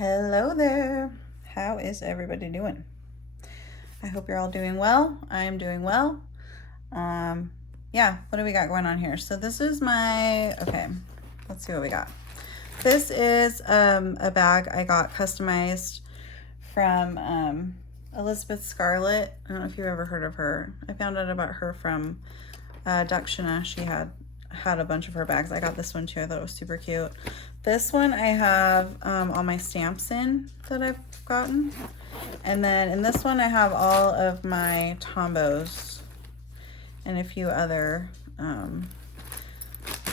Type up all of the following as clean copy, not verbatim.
Hello there. How is everybody doing? I hope you're all doing well. I am doing well. Yeah, what do we got going on here? So this is okay, let's see what we got. This is a bag I got customized from Elizabeth Scarlett. I don't know if you've ever heard of her. I found out about her from Dakshina. She had a bunch of her bags. I got this one too. I thought it was super cute. This one I have all my stamps in that I've gotten. And then in this one I have all of my Tombos and a few other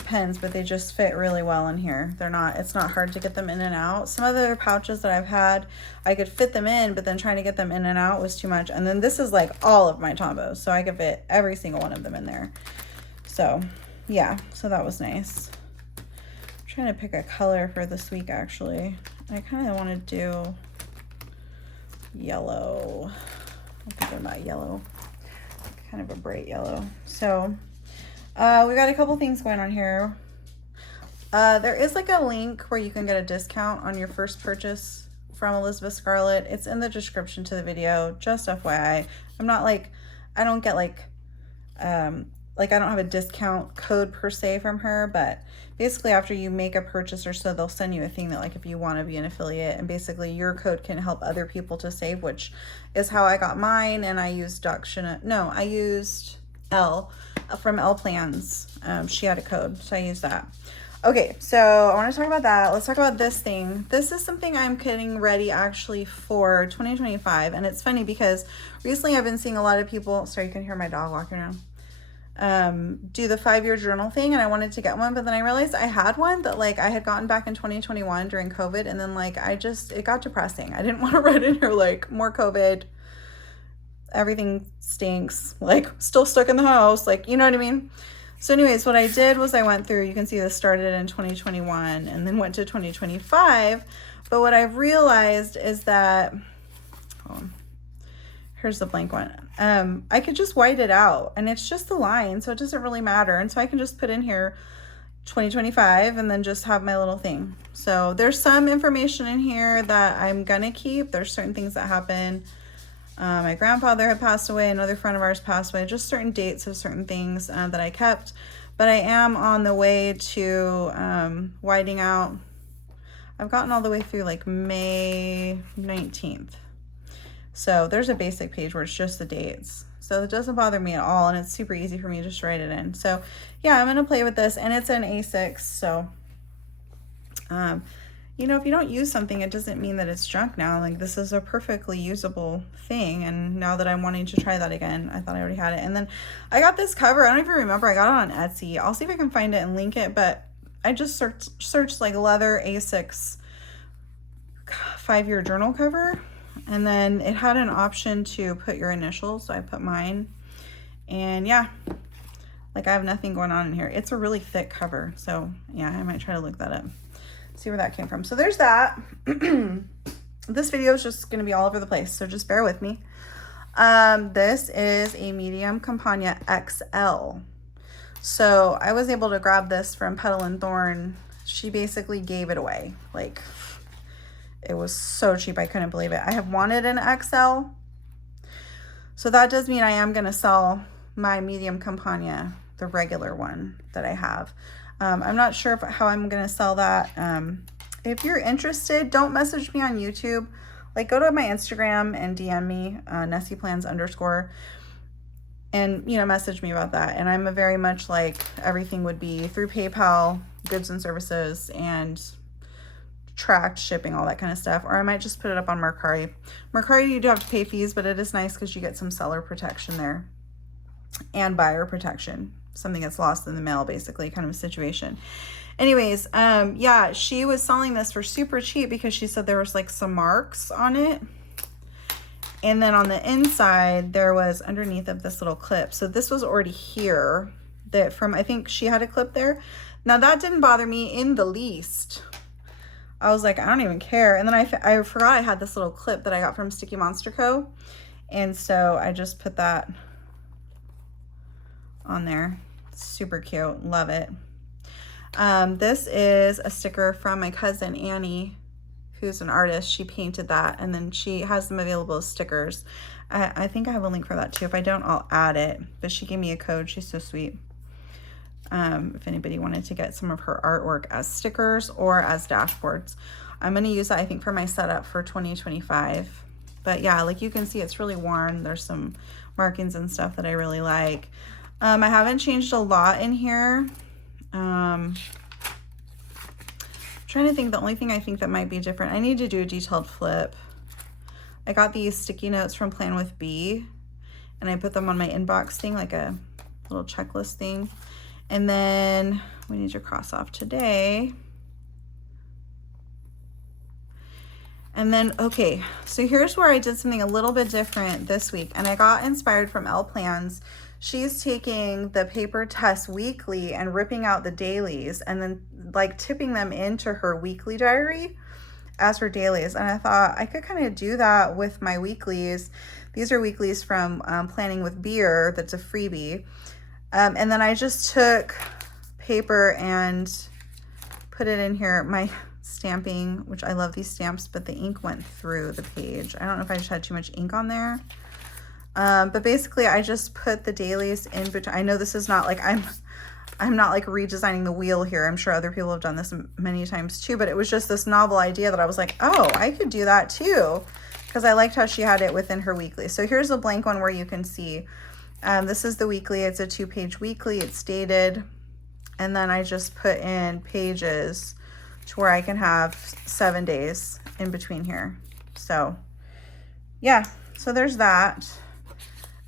pens, but they just fit really well in here. It's not hard to get them in and out. Some other pouches that I've had, I could fit them in, but then trying to get them in and out was too much. And then this is like all of my Tombos, so I could fit every single one of them in there. So yeah, so that was nice. I'm trying to pick a color for this week actually. I kind of want to do yellow. I think they're not yellow, kind of a bright yellow. So we got a couple things going on here. There is like a link where you can get a discount on your first purchase from Elizabeth Scarlett. It's in the description to the video, just FYI. I don't get I don't have a discount code per se from her, but basically after you make a purchase or so, they'll send you a thing that like if you want to be an affiliate, and basically your code can help other people to save, which is how I got mine. And I used I used Elle from Elle Plans. She had a code, so I used that. Okay, so I want to talk about that. Let's talk about this thing. This is something I'm getting ready actually for 2025, and it's funny because recently I've been seeing a lot of people, sorry you can hear my dog walking around, do the 5-year journal thing, and I wanted to get one, but then I realized I had one that like I had gotten back in 2021 during COVID, and then like it got depressing. I didn't want to write in here like more COVID, everything stinks, like still stuck in the house, like, you know what I mean? So anyways, what I did was I went through, you can see this started in 2021 and then went to 2025, but what I've realized is that, here's the blank one. I could just white it out and it's just the line, so it doesn't really matter. And so I can just put in here 2025 and then just have my little thing. So there's some information in here that I'm gonna keep. There's certain things that happen. My grandfather had passed away, another friend of ours passed away, just certain dates of certain things that I kept. But I am on the way to whiting out. I've gotten all the way through like May 19th. So there's a basic page where it's just the dates. So it doesn't bother me at all, and it's super easy for me to just write it in. So yeah, I'm gonna play with this, and it's an A6. So, you know, if you don't use something, it doesn't mean that it's junk now. Like this is a perfectly usable thing. And now that I'm wanting to try that again, I thought I already had it. And then I got this cover. I don't even remember. I got it on Etsy. I'll see if I can find it and link it. But I just searched like leather A6 5-year journal cover. And then it had an option to put your initials, so I put mine. And yeah, like I have nothing going on in here. It's a really thick cover, so yeah, I might try to look that up, see where that came from. So there's that. This video is just going to be all over the place, so just bear with me. This is a medium Compagna XL. So I was able to grab this from Petal and Thorn. She basically gave it away. Like, it was so cheap, I couldn't believe it. I have wanted an XL. So that does mean I am going to sell my medium Compagna, the regular one that I have. I'm not sure how I'm going to sell that. If you're interested, don't message me on YouTube. Like, go to my Instagram and DM me, NessiePlans_, and, you know, message me about that. And I'm a very much like everything would be through PayPal, goods and services, and tracked shipping, all that kind of stuff. Or I might just put it up on Mercari. Mercari, you do have to pay fees, but it is nice because you get some seller protection there and buyer protection. Something gets lost in the mail, basically, kind of a situation. Anyways, yeah, she was selling this for super cheap because she said there was like some marks on it. And then on the inside, there was underneath of this little clip. So this was already here, that from, I think she had a clip there. Now that didn't bother me in the least. I was like, I don't even care. And then I forgot I had this little clip that I got from Sticky Monster Co. And so I just put that on there. Super cute. Love it. This is a sticker from my cousin Annie, who's an artist, she painted that, and then she has them available as stickers. I think I have a link for that too. If I don't, I'll add it. But she gave me a code. She's so sweet. If anybody wanted to get some of her artwork as stickers or as dashboards. I'm going to use that, I think, for my setup for 2025. But yeah, like you can see, it's really worn. There's some markings and stuff that I really like. I haven't changed a lot in here. I'm trying to think, the only thing I think that might be different, I need to do a detailed flip. I got these sticky notes from Plan with Bee, and I put them on my inbox thing, like a little checklist thing. And then we need to cross off today. And then, okay, so here's where I did something a little bit different this week, and I got inspired from Elle Plans. She's taking the paper tests weekly and ripping out the dailies and then like tipping them into her weekly diary as her dailies. And I thought I could kind of do that with my weeklies. These are weeklies from Planning with Beer. That's a freebie. And then I just took paper and put it in here. My stamping, which I love these stamps, but the ink went through the page. I don't know if I just had too much ink on there. But basically I just put the dailies in between. I know this is not like, I'm not like redesigning the wheel here. I'm sure other people have done this many times too, but it was just this novel idea that I was like, oh, I could do that too. Because I liked how she had it within her weekly. So here's a blank one where you can see, this is the weekly. It's a 2-page weekly. It's dated. And then I just put in pages to where I can have 7 days in between here. So yeah, so there's that.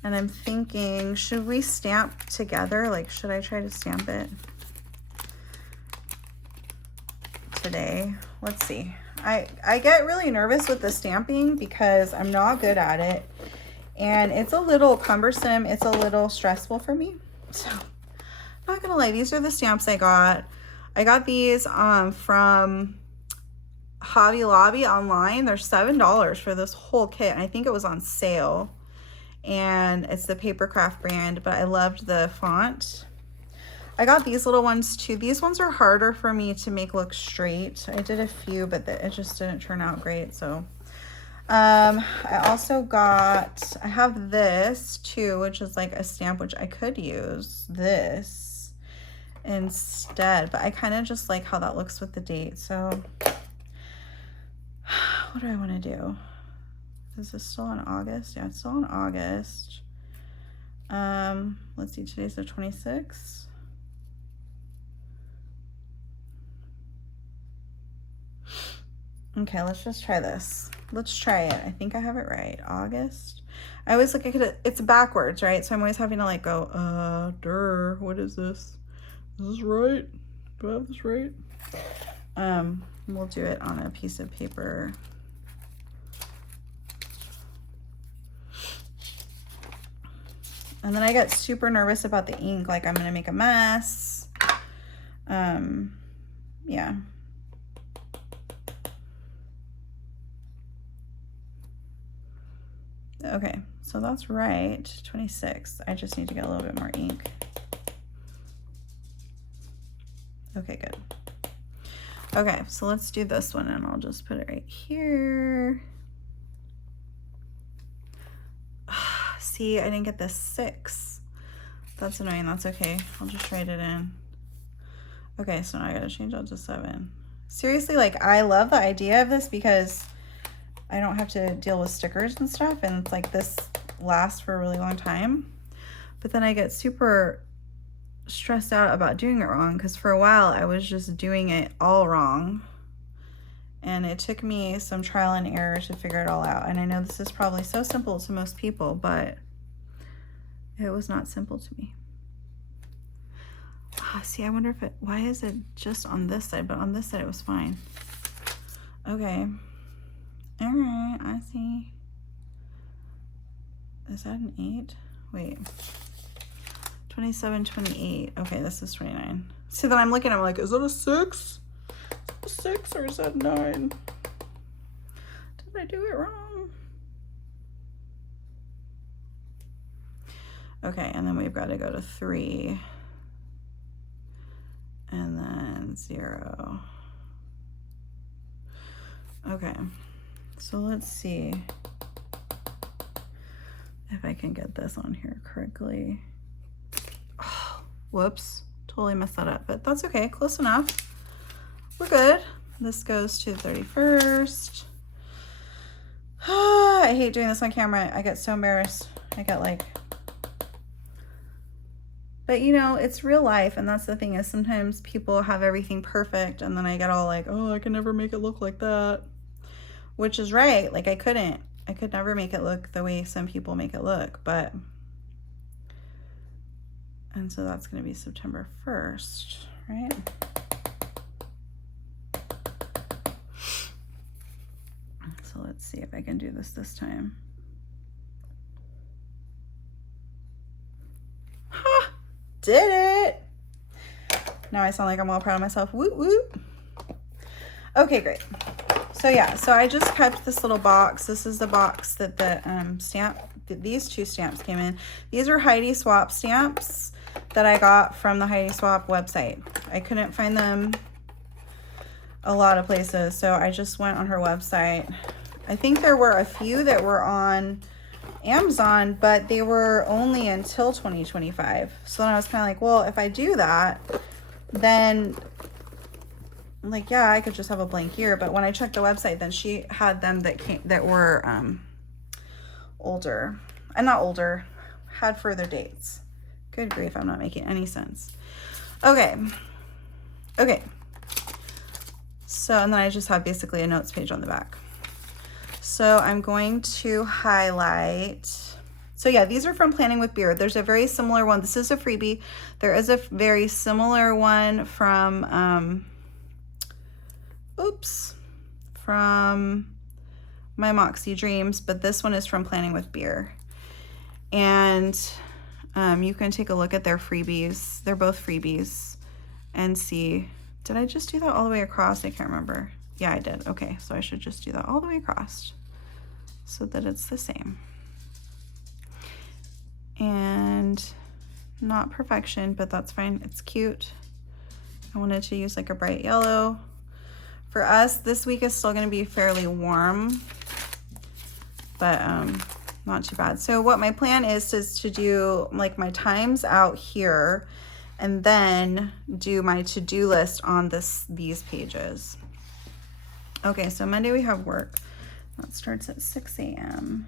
And I'm thinking, should we stamp together? Like, should I try to stamp it today? Let's see. I get really nervous with the stamping because I'm not good at it. And it's a little cumbersome. It's a little stressful for me. So, not gonna lie, these are the stamps I got. I got these from Hobby Lobby online. They're $7 for this whole kit. And I think it was on sale. And it's the Papercraft brand, but I loved the font. I got these little ones too. These ones are harder for me to make look straight. I did a few, but it just didn't turn out great. So I also got, I have this too, which is like a stamp, which I could use this instead, but I kind of just like how that looks with the date. So what do I want to do? Is this still in August? Yeah, it's still in August. Let's see, today's the 26th. Okay, let's just try this. Let's try it. I think I have it right. August. I always look at it, it's backwards, right? So I'm always having to like go, what is this? Is this right? Do I have this right? We'll do it on a piece of paper. And then I get super nervous about the ink, like I'm gonna make a mess. Yeah. Okay, so that's right, 26. I just need to get a little bit more ink. Okay, good. Okay, so let's do this one, and I'll just put it right here. See, I didn't get this 6. That's annoying. That's okay. I'll just write it in. Okay, so now I gotta change that to 7. Seriously, like, I love the idea of this because I don't have to deal with stickers and stuff, and it's like this lasts for a really long time. But then I get super stressed out about doing it wrong because for a while I was just doing it all wrong. And it took me some trial and error to figure it all out. And I know this is probably so simple to most people, but it was not simple to me. See, I wonder if it, why is it just on this side? But on this side it was fine. Okay. All right, I see. Is that an 8? Wait. 27, 28. Okay, this is 29. See, then I'm looking, I'm like, is that a 6? 6 or is that 9? Did I do it wrong? Okay, and then we've got to go to 3 and then 0. Okay, so let's see if I can get this on here correctly. Oh, whoops, totally messed that up, but that's okay, close enough. We're good. This goes to the 31st. I hate doing this on camera. I get so embarrassed. I get like, but you know, it's real life. And that's the thing, is sometimes people have everything perfect. And then I get all like, oh, I can never make it look like that. Which is right. Like I could never make it look the way some people make it look, but, and so that's going to be September 1st, right? So let's see if I can do this time. Ha! Did it! Now I sound like I'm all proud of myself. Woot woot. Okay, great. So yeah, so I just kept this little box. This is the box that these two stamps came in. These are Heidi Swap stamps that I got from the Heidi Swap website. I couldn't find them a lot of places, so I just went on her website. I think there were a few that were on Amazon, but they were only until 2025. So then I was kind of like, well, if I do that, then like, yeah, I could just have a blank year. But when I checked the website, then she had them that were older, and not older, had further dates. Good grief, I'm not making any sense. Okay. So, and then I just have basically a notes page on the back. So I'm going to highlight. So yeah, these are from Planning with Beer. There's a very similar one. This is a freebie. There is a very similar one from, from My Moxie Dreams, but this one is from Planning with Beer. And you can take a look at their freebies. They're both freebies and see. Did I just do that all the way across? I can't remember. Yeah, I did. Okay, so I should just do that all the way across so that it's the same. And not perfection, but that's fine. It's cute. I wanted to use like a bright yellow. For us, this week is still going to be fairly warm, but not too bad. So what my plan is to do like my times out here, and then do my to-do list on these pages. Okay, so Monday we have work. That starts at 6 a.m.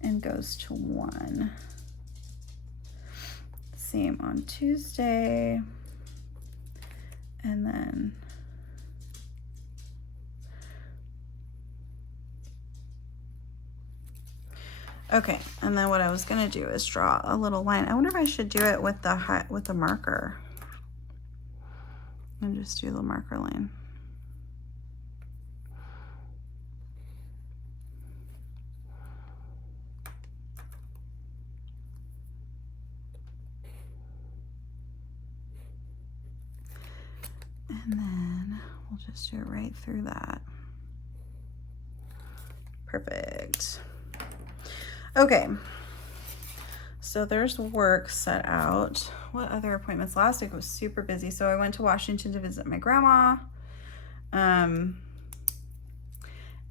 and goes to 1. Same on Tuesday. And then okay, and then what I was gonna do is draw a little line. I wonder if I should do it with the marker. And just do the marker line. And then we'll just do it right through that. Perfect. Okay, so there's work set out. What other appointments? Last week was super busy. So I went to Washington to visit my grandma. And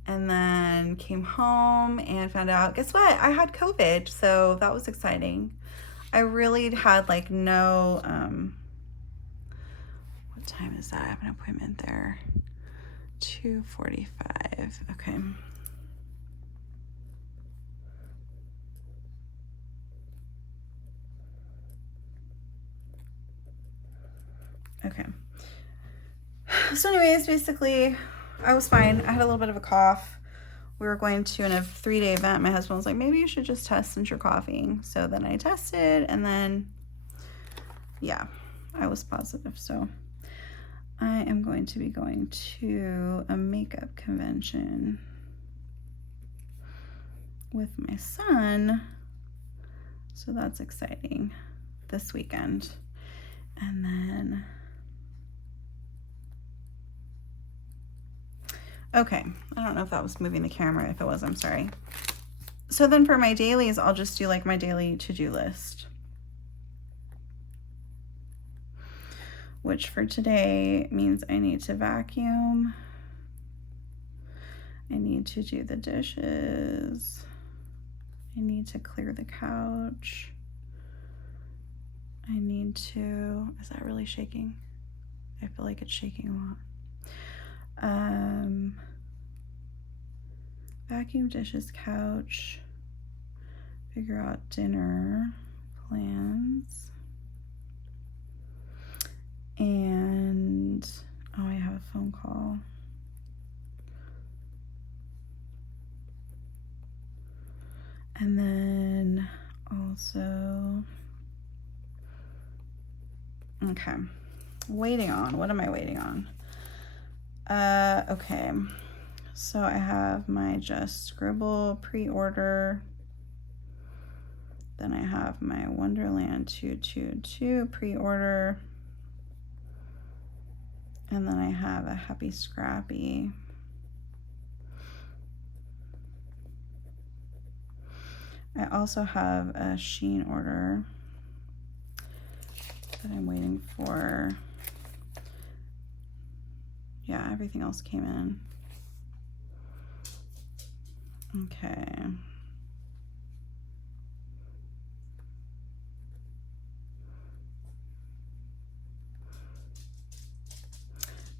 then came home and found out, guess what? I had COVID. So that was exciting. I really had like no, what time is that? I have an appointment there. 2:45. Okay. Okay. So anyways, basically I was fine. I had a little bit of a cough. We were going to a 3-day event. My husband was like, maybe you should just test since you're coughing. So then I tested, and then yeah, I was positive. So I am going to be going to a makeup convention with my son. So that's exciting this weekend. And then okay, I don't know if that was moving the camera. If it was, I'm sorry. So then for my dailies, I'll just do like my daily to-do list, which for today means I need to vacuum, I need to do the dishes. I need to clear the couch. I need to, is that really shaking? I feel like it's shaking a lot. Vacuum, dishes, couch, figure out dinner plans. And, oh, I have a phone call. And then also, okay, waiting on, what am I waiting on? Okay, so I have my Just Scribble pre-order. Then I have my Wonderland 222 pre-order. And then I have a Happy Scrappy. I also have a Sheen order that I'm waiting for. Yeah, everything else came in. Okay.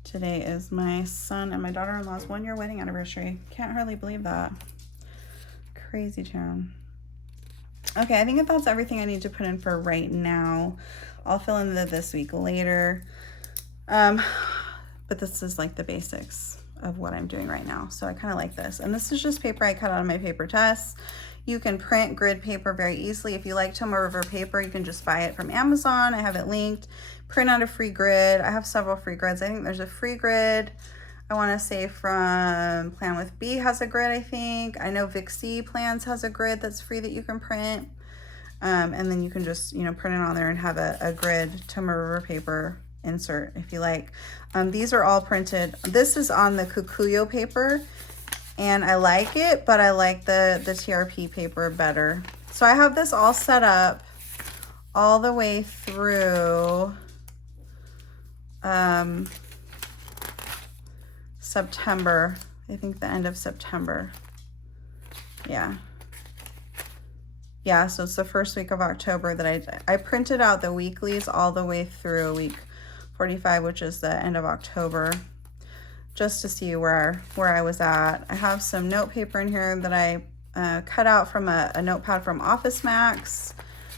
Today is my son and my daughter-in-law's 1-year wedding anniversary. Can't hardly believe that. Crazy town. Okay, I think that that's everything I need to put in for right now. I'll fill in the this week later. But this is like the basics of what I'm doing right now. So I kind of like this. And this is just paper I cut out of my paper tests. You can print grid paper very easily. If you like Tomoe River paper, you can just buy it from Amazon. I have it linked. Print out a free grid. I have several free grids. I think there's a free grid, I want to say from Plan with B has a grid, I think. I know Vixie Plans has a grid that's free that you can print. And then you can just, you know, print it on there and have a grid Tomoe River paper insert if you like. These are all printed. This is on the Kikuyo paper and I like it, but I like the TRP paper better. So I have this all set up all the way through September. I think the end of September. Yeah, so it's the first week of October that I printed out the weeklies all the way through week 45, which is the end of October, just to see where I was at. I have some note paper in here that I cut out from a notepad from Office Max,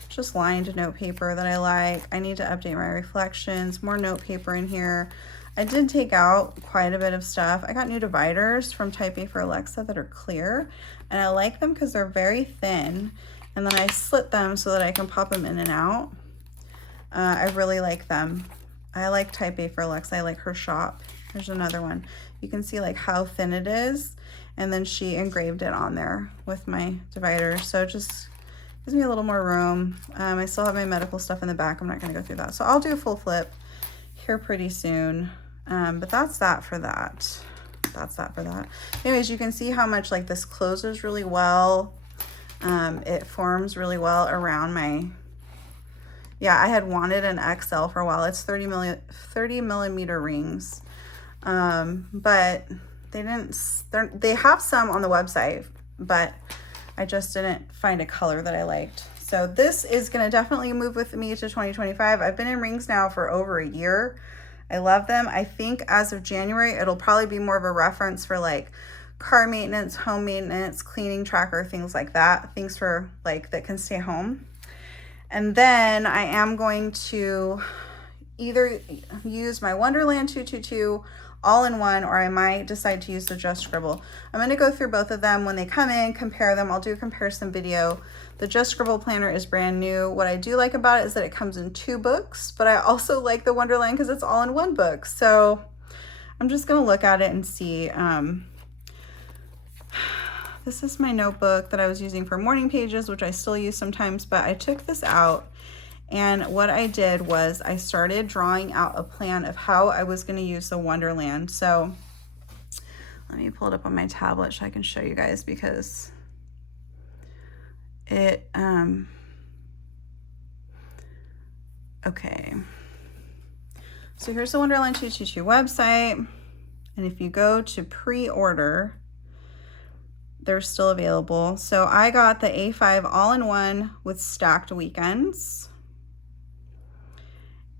just lined note paper that I like. I need to update my reflections, more note paper in here. I did take out quite a bit of stuff. I got new dividers from Type A for Alexa that are clear, and I like them because they're very thin, and then I slit them so that I can pop them in and out. I really like them. I like Type A for Alexa. I like her shop. There's another one. You can see like how thin it is, and then she engraved it on there with my dividers, so it just gives me a little more room. I still have my medical stuff in the back. I'm not going to go through that, so I'll do a full flip here pretty soon. But that's that for that. Anyways, you can see how much like this closes really well. It forms really well around my, yeah, I had wanted an XL for a while. It's 30 millimeter rings. But they have some on the website, but I just didn't find a color that I liked. So this is going to definitely move with me to 2025. I've been in rings now for over a year. I love them. I think as of January, it'll probably be more of a reference for like car maintenance, home maintenance, cleaning tracker, things like that. Things for like that can stay home. And then I am going to either use my Wonderland 222 all in one, or I might decide to use the Just Scribble. I'm going to go through both of them when they come in, compare them. I'll do a comparison video. The Just Scribble planner is brand new. What I do like about it is that it comes in 2 books, but I also like the Wonderland because it's all in 1 book. So I'm just going to look at it and see. This is my notebook that I was using for morning pages, which I still use sometimes, but I took this out, and what I did was I started drawing out a plan of how I was going to use the Wonderland. So let me pull it up on my tablet so I can show you guys, because it, okay. So here's the Wonderland 222 website. And if you go to pre-order, they're still available. So I got the A5 all-in-one with stacked weekends.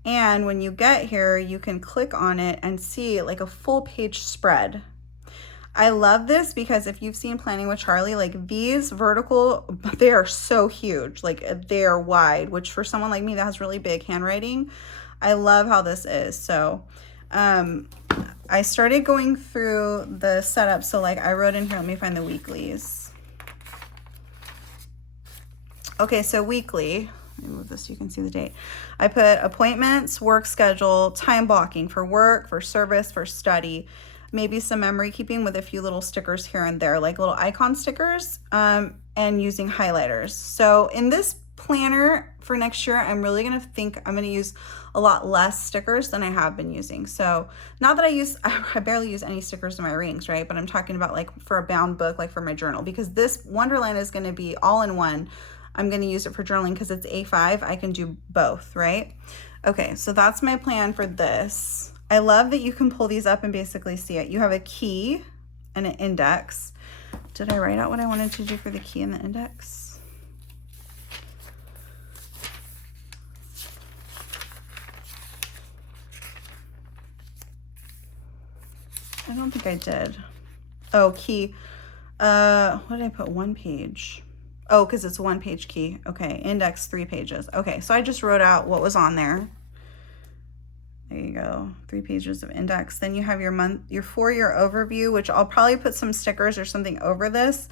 And when you get here, you can click on it and see like a full page spread. I love this because if you've seen Planning with Charlie, like these vertical, they are so huge, like they are wide, which for someone like me that has really big handwriting, I love how this is. So I started going through the setup. So like I wrote in here, let me find the weeklies. Okay, so weekly, let me move this so you can see the date. I put appointments, work schedule, time blocking for work, for service, for study, maybe some memory keeping with a few little stickers here and there, like little icon stickers, and using highlighters. So in this planner for next year, I'm really gonna think I'm gonna use a lot less stickers than I have been using. So not that I barely use any stickers in my rings, right? But I'm talking about like for a bound book, like for my journal, because this Wonderland is gonna be all in one. I'm gonna use it for journaling because it's A5, I can do both, right? Okay, so that's my plan for this. I love that you can pull these up and basically see it. You have a key and an index. Did I write out what I wanted to do for the key and the index? I don't think I did. Oh, key. What did I put? 1 page. Oh, because it's 1 page key. Okay, index 3 pages. Okay, so I just wrote out what was on there. There you go, 3 pages of index. Then you have your 4-year overview, which I'll probably put some stickers or something over this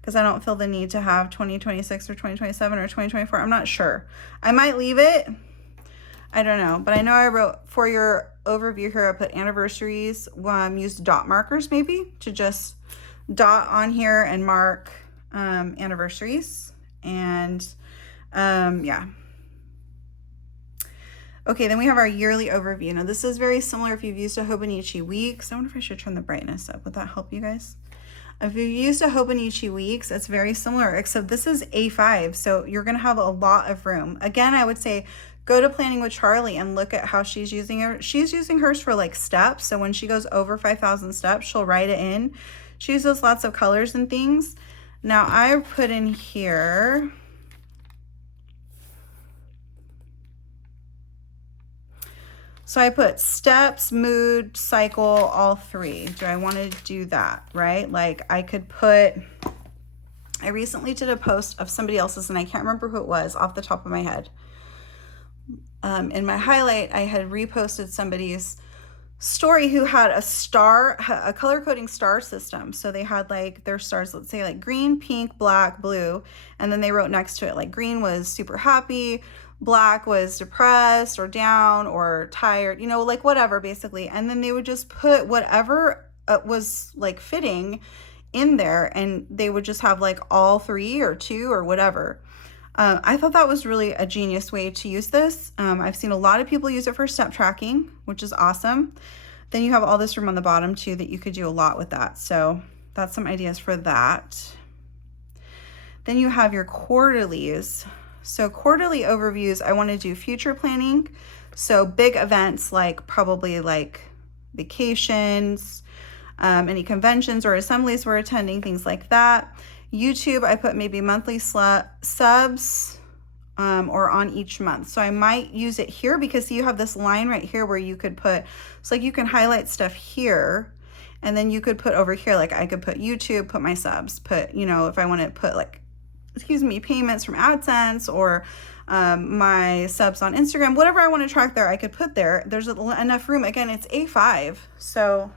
because I don't feel the need to have 2026 or 2027 or 2024. I'm not sure. I might leave it. I don't know, but I know I wrote 4-year overview here. I put anniversaries, used dot markers maybe to just dot on here and mark anniversaries. And yeah. Okay, then we have our yearly overview. Now this is very similar if you've used a Hobonichi Weeks. I wonder if I should turn the brightness up. Would that help you guys? If you've used a Hobonichi Weeks, it's very similar, except this is A5, so you're gonna have a lot of room. Again, I would say go to Planning with Charlie and look at how she's using it. She's using hers for like steps, so when she goes over 5,000 steps, she'll write it in. She uses lots of colors and things. Now I put in here, so I put steps, mood, cycle, all 3. Do I want to do that, right? Like I could put, I recently did a post of somebody else's and I can't remember who it was off the top of my head. In my highlight, I had reposted somebody's story who had a color coding star system. So they had like their stars, let's say like green, pink, black, blue. And then they wrote next to it, like green was super happy, black was depressed or down or tired, you know, like whatever basically. And then they would just put whatever was like fitting in there, and they would just have like all 3 or 2 or whatever. I thought that was really a genius way to use this. I've seen a lot of people use it for step tracking, which is awesome. Then you have all this room on the bottom too that you could do a lot with that. So that's some ideas for that. Then you have your quarterlies. So quarterly overviews, I want to do future planning. So big events like probably like vacations, any conventions or assemblies we're attending, things like that. YouTube, I put maybe monthly subs or on each month. So I might use it here because you have this line right here where you could put, so like you can highlight stuff here and then you could put over here, like I could put YouTube, put my subs, put, you know, if I want to put like, excuse me, payments from AdSense or my subs on Instagram, whatever I want to track there, I could put there. There's enough room. Again, it's A5. So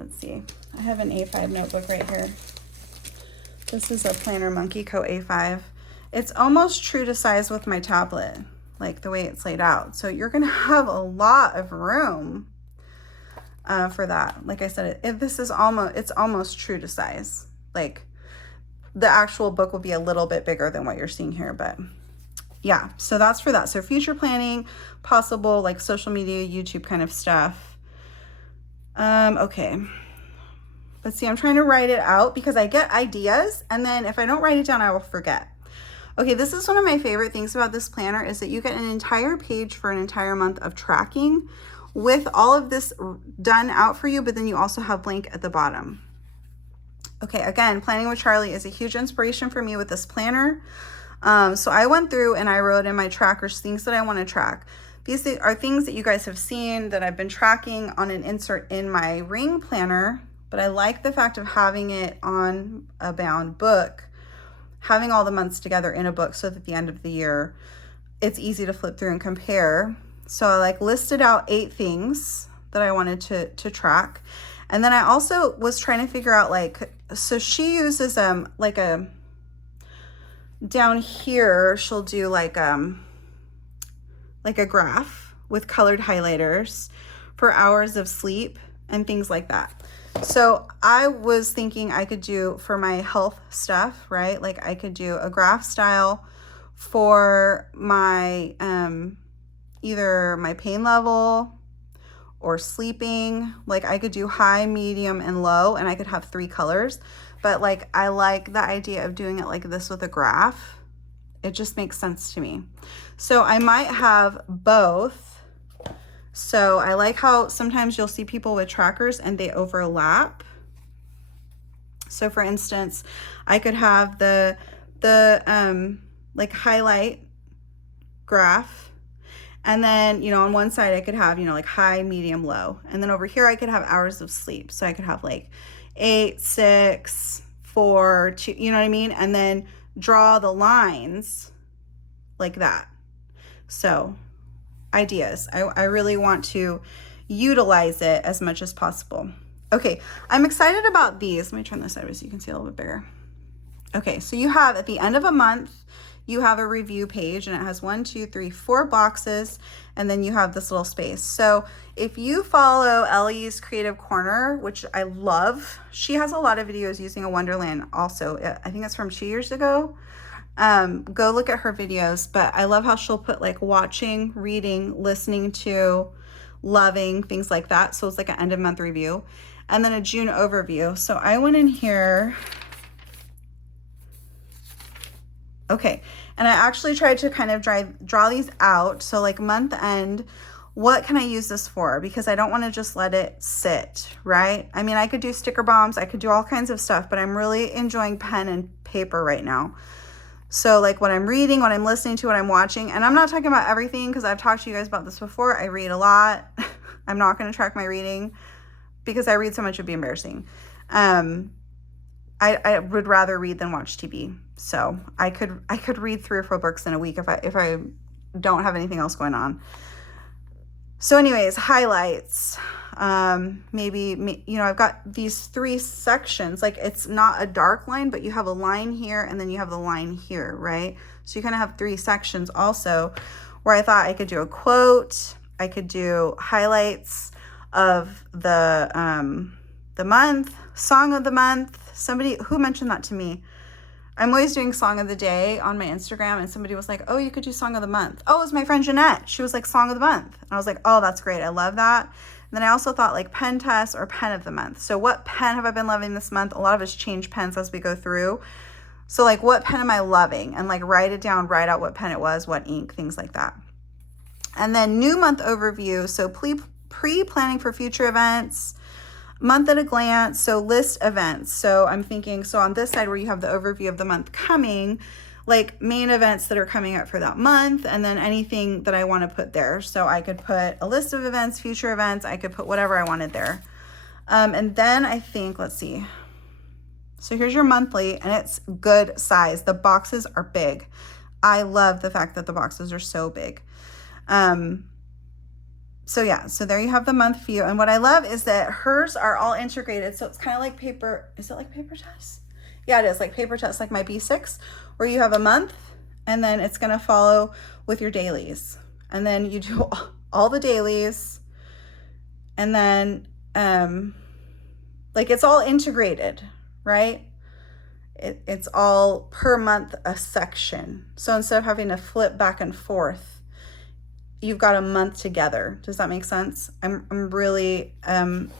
let's see. I have an A5 notebook right here. This is a Planner Monkey Co. A5. It's almost true to size with my tablet, like the way it's laid out. So you're gonna have a lot of room for that. Like I said, it's almost true to size. Like the actual book will be a little bit bigger than what you're seeing here, but yeah, so that's for that. So future planning, possible like social media, YouTube kind of stuff. Okay. Let's see, I'm trying to write it out because I get ideas and then if I don't write it down, I will forget. Okay, this is one of my favorite things about this planner is that you get an entire page for an entire month of tracking with all of this done out for you, but then you also have blank at the bottom. Okay, again, planning with Charlie is a huge inspiration for me with this planner. So I went through and I wrote in my trackers things that I want to track. These are things that you guys have seen that I've been tracking on an insert in my ring planner, but I like the fact of having it on a bound book, having all the months together in a book so that at the end of the year, it's easy to flip through and compare. So I like listed out 8 things that I wanted to track. And then I also was trying to figure out like, so she uses like a, down here, she'll do like a graph with colored highlighters for hours of sleep and things like that. So I was thinking I could do for my health stuff, right? Like I could do a graph style for my, either my pain level or sleeping. Like I could do high, medium, and low, and I could have 3 colors. But like, I like the idea of doing it like this with a graph. It just makes sense to me. So I might have both. So I like how sometimes you'll see people with trackers and they overlap. So for instance, I could have the like highlight graph. And then, you know, on one side I could have, you know, like high, medium, low. And then over here I could have hours of sleep. So I could have like 8, 6, 4, 2, you know what I mean? And then draw the lines like that. So ideas. I really want to utilize it as much as possible. Okay, I'm excited about these. Let me turn this sideways so you can see a little bit bigger. Okay, so you have at the end of a month, you have a review page and it has 1, 2, 3, 4 boxes, and then you have this little space. So if you follow Ellie's Creative Corner, which I love, she has a lot of videos using a Wonderland also. I think it's from 2 years ago. Go look at her videos, but I love how she'll put like watching, reading, listening to, loving, things like that. So it's like an end of month review and then a June overview. So I went in here. Okay, and I actually tried to kind of draw these out. So like month end, what can I use this for? Because I don't want to just let it sit, right? I mean, I could do sticker bombs, I could do all kinds of stuff, but I'm really enjoying pen and paper right now. So like what I'm reading, what I'm listening to, what I'm watching, and I'm not talking about everything because I've talked to you guys about this before. I read a lot. I'm not going to track my reading because I read so much it'd be embarrassing. I would rather read than watch TV. So I could read 3 or 4 books in a week if I don't have anything else going on. So anyways, highlights. Maybe, you know, I've got these 3 sections. Like it's not a dark line, but you have a line here and then you have the line here, right? So you kind of have 3 sections also where I thought I could do a quote. I could do highlights of the month, song of the month. Somebody who mentioned that to me. I'm always doing song of the day on my Instagram, and somebody was like, oh, you could do song of the month. Oh, it was my friend Jeanette. She was like, song of the month. And I was like, oh, that's great. I love that. And then I also thought like pen test or pen of the month. So what pen have I been loving this month? A lot of us change pens as we go through. So like what pen am I loving? And like write it down, write out what pen it was, what ink, things like that. And then new month overview. So pre-planning for future events. Month at a glance, so list events. So I'm thinking, so on this side where you have the overview of the month coming, like main events that are coming up for that month, and then anything that I want to put there. So I could put a list of events, future events, I could put whatever I wanted there. And then I think, let's see. So here's your monthly, and it's good size. The boxes are big. I love the fact that the boxes are so big. So yeah, so there you have the month view. And what I love is that hers are all integrated. So it's kind of like paper. Is it like paper test? Yeah, it is like paper test, like my B6, where you have a month and then it's going to follow with your dailies. And then you do all the dailies. And then like it's all integrated, right? It's all per month a section. So instead of having to flip back and forth, you've got a month together. Does that make sense? I'm really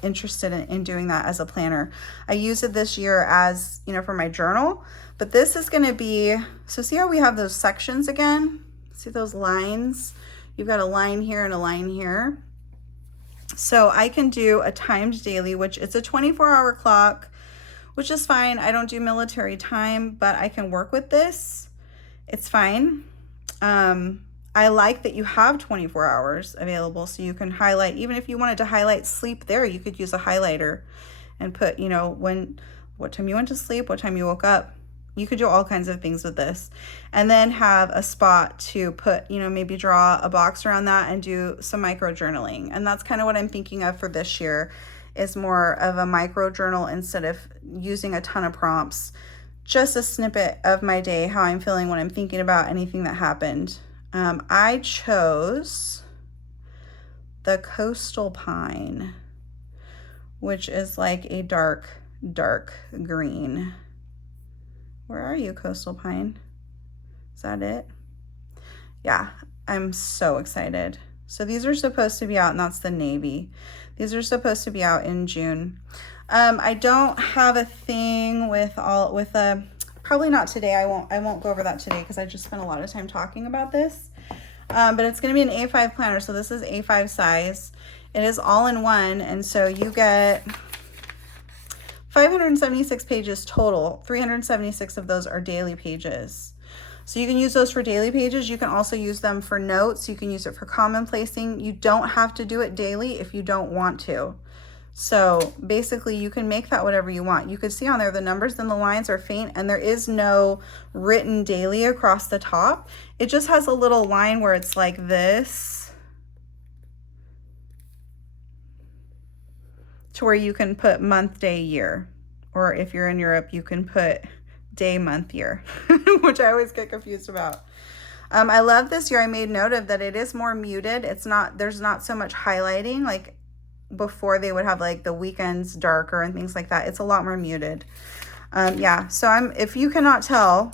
interested in doing that as a planner. I use it this year as, you know, for my journal, but this is going to be, so see how we have those sections again? See those lines? You've got a line here and a line here. So I can do a timed daily, which it's a 24-hour clock which is fine. I don't do military time, but I can work with this. It's fine. I like that you have 24 hours available, so you can highlight. Even if you wanted to highlight sleep there, you could use a highlighter and put, you know, what time you went to sleep, what time you woke up. You could do all kinds of things with this. And then have a spot to put, you know, maybe draw a box around that and do some micro journaling. And that's kind of what I'm thinking of for this year, is more of a micro journal instead of using a ton of prompts. Just a snippet of my day, how I'm feeling when I'm thinking about anything that happened. I chose the Coastal Pine, which is like a dark green. Where are you, Coastal Pine? Is that it? Yeah, I'm so excited. So these are supposed to be out, and that's the navy. These are supposed to be out in June. I don't have a thing probably not today. I won't go over that today because I just spent a lot of time talking about this. But it's going to be an A5 planner. So this is A5 size. It is all in one. And so you get 576 pages total. 376 of those are daily pages. So you can use those for daily pages. You can also use them for notes. You can use it for commonplacing. You don't have to do it daily if you don't want to. So basically you can make that whatever you want. You could see on there the numbers and the lines are faint, and there is no written daily across the top. It just has a little line where it's like this, to where you can put month, day, year. Or if you're in Europe, you can put day, month, year, which I always get confused about. I love this year. I made note of that it is more muted. There's not so much highlighting like before. They would have like the weekends darker and things like that. It's a lot more muted. Yeah, so if you cannot tell,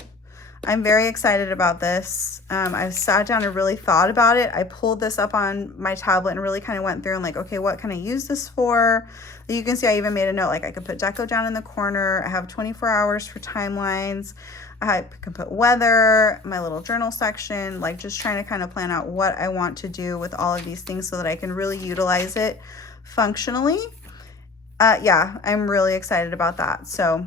I'm very excited about this. I've sat down and really thought about it. I pulled this up on my tablet and really kind of went through and like, okay, what can I use this for? You can see I even made a note, like I could put deco down in the corner. I have 24 hours for timelines. I can put weather, my little journal section, like just trying to kind of plan out what I want to do with all of these things so that I can really utilize it functionally. Yeah, I'm really excited about that. So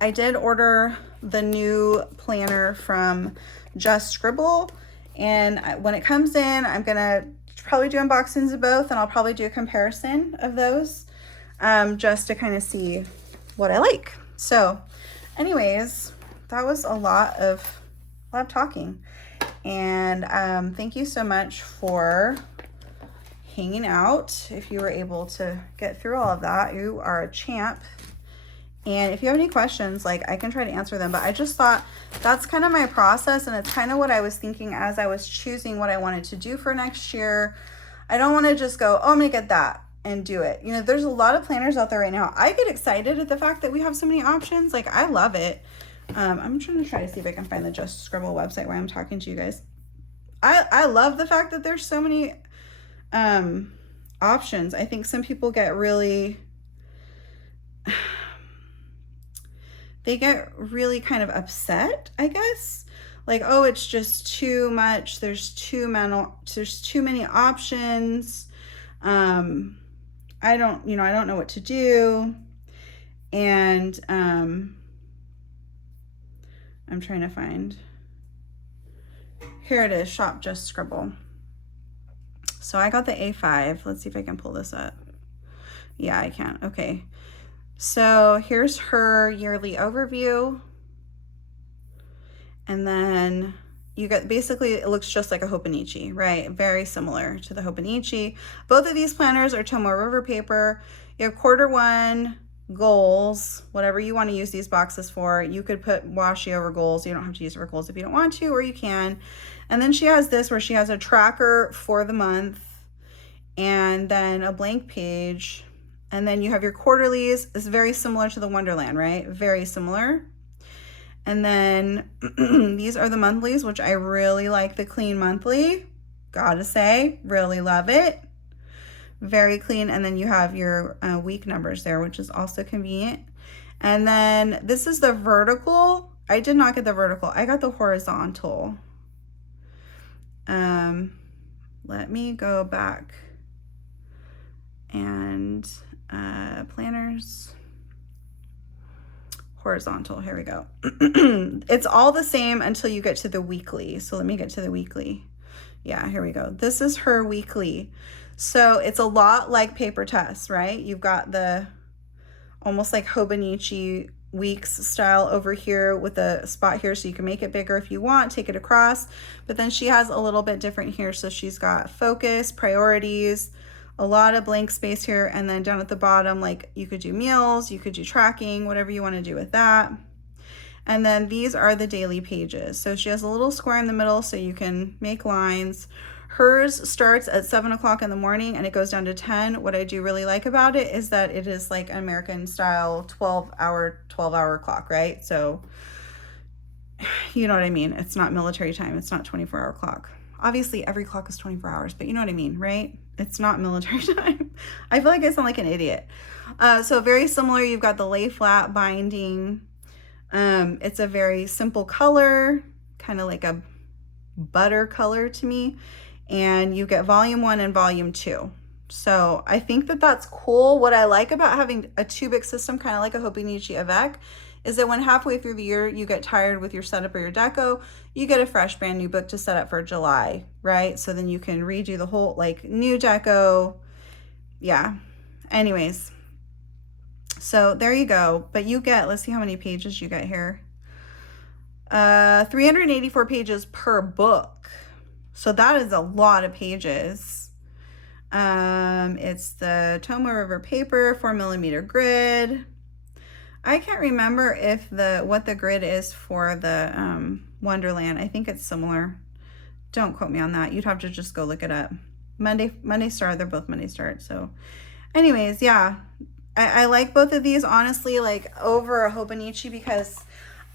I did order the new planner from Just Scribble, and when it comes in, I'm gonna probably do unboxings of both, and I'll probably do a comparison of those just to kind of see what I like. So anyways, that was a lot of talking, and thank you so much for hanging out. If you were able to get through all of that, you are a champ. And if you have any questions, like I can try to answer them, but I just thought that's kind of my process, and it's kind of what I was thinking as I was choosing what I wanted to do for next year. I don't want to just go, oh, I'm gonna get that and do it. You know, there's a lot of planners out there right now. I get excited at the fact that we have so many options. Like, I love it. I'm trying to see if I can find the Just Scribble website where I'm talking to you guys. I love the fact that there's so many options. I think some people get really they get really kind of upset, I guess. Like, oh, it's just too much. There's too many options. I don't know what to do. And I'm trying to find. Here it is, Shop Just Scribble. So I got the A5. Let's see if I can pull this up. Yeah, I can. Okay. So here's her yearly overview. And then you get, basically it looks just like a Hobonichi, right? Very similar to the Hobonichi. Both of these planners are Tomoe River paper. You have Q1 goals, whatever you want to use these boxes for. You could put washi over goals. You don't have to use it for goals if you don't want to, or you can. And then she has this where she has a tracker for the month and then a blank page. And then you have your quarterlies. It's very similar to the Wonderland, right? Very similar. And then these are the monthlies, which I really like the clean monthly. Gotta say, really love it. Very clean. And then you have your week numbers there, which is also convenient. And then this is the vertical. I did not get the vertical. I got the horizontal. Let me go back and planners. horizontal. Here we go. It's all the same until you get to the weekly. So let me get to the weekly. Yeah, here we go. This is her weekly. So it's a lot like Paper Tess, right? You've got the almost like Hobonichi weeks style over here with a spot here, so you can make it bigger if you want, take it across. But then she has a little bit different here. So she's got focus, priorities, a lot of blank space here, and then down at the bottom, like you could do meals, you could do tracking, whatever you want to do with that. And then these are the daily pages. So she has a little square in the middle so you can make lines. Hers starts at 7 o'clock in the morning and it goes down to 10. What I do really like about it is that it is like American style 12-hour clock, right? So you know what I mean? It's not military time. It's not 24-hour clock. Obviously every clock is 24 hours, but you know what I mean, right? It's not military time. I feel like I sound like an idiot. So very similar. You've got the lay flat binding. It's a very simple color, kind of like a butter color to me. And you get volume 1 and volume 2. So I think that that's cool. What I like about having a 2-book system, kind of like a Hobonichi Avec, is that when halfway through the year you get tired with your setup or your deco, you get a fresh brand new book to set up for July, right? So then you can redo the whole like new deco. Yeah. Anyways, so there you go. But you get, let's see how many pages you get here. 384 pages per book. So that is a lot of pages. It's the Tomoe River paper, 4mm grid. I can't remember if what the grid is for the Wonderland. I think it's similar. Don't quote me on that. You'd have to just go look it up. Monday Star, they're both Monday Start. So anyways, yeah, I like both of these honestly, like over a Hobonichi, because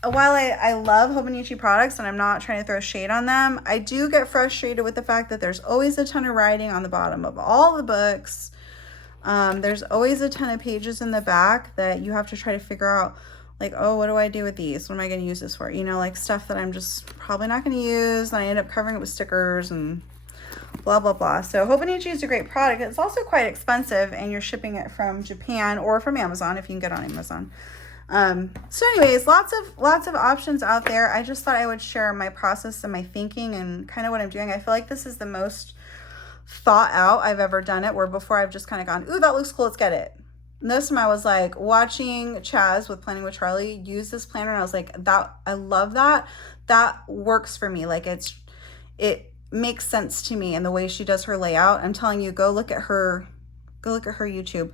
while I love Hobonichi products and I'm not trying to throw shade on them, I do get frustrated with the fact that there's always a ton of writing on the bottom of all the books. There's always a ton of pages in the back that you have to try to figure out, like, oh, what do I do with these? What am I going to use this for? You know, like stuff that I'm just probably not going to use. And I end up covering it with stickers and blah, blah, blah. So Hobonichi is a great product. It's also quite expensive, and you're shipping it from Japan or from Amazon if you can get on Amazon. So anyways, lots of options out there. I just thought I would share my process and my thinking and kind of what I'm doing. I feel like this is the most thought out I've ever done it, where before I've just kind of gone, ooh, that looks cool, let's get it. And this time I was like watching Chaz with Planning with Charlie use this planner, and I was like, that, I love that. That works for me. Like it makes sense to me, and the way she does her layout. I'm telling you, go look at her YouTube.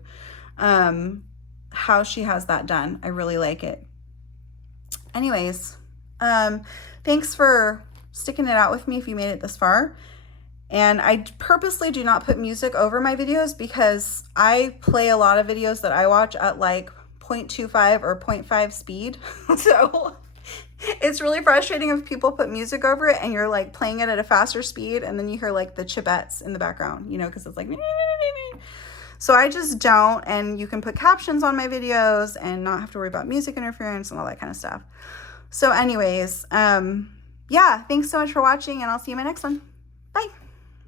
How she has that done. I really like it. Anyways, thanks for sticking it out with me if you made it this far. And I purposely do not put music over my videos because I play a lot of videos that I watch at like 0.25 or 0.5 speed. So it's really frustrating if people put music over it and you're like playing it at a faster speed, and then you hear like the chibettes in the background, you know, because it's like so I just don't. And you can put captions on my videos and not have to worry about music interference and all that kind of stuff. So anyways, yeah, thanks so much for watching, and I'll see you in my next one. Bye.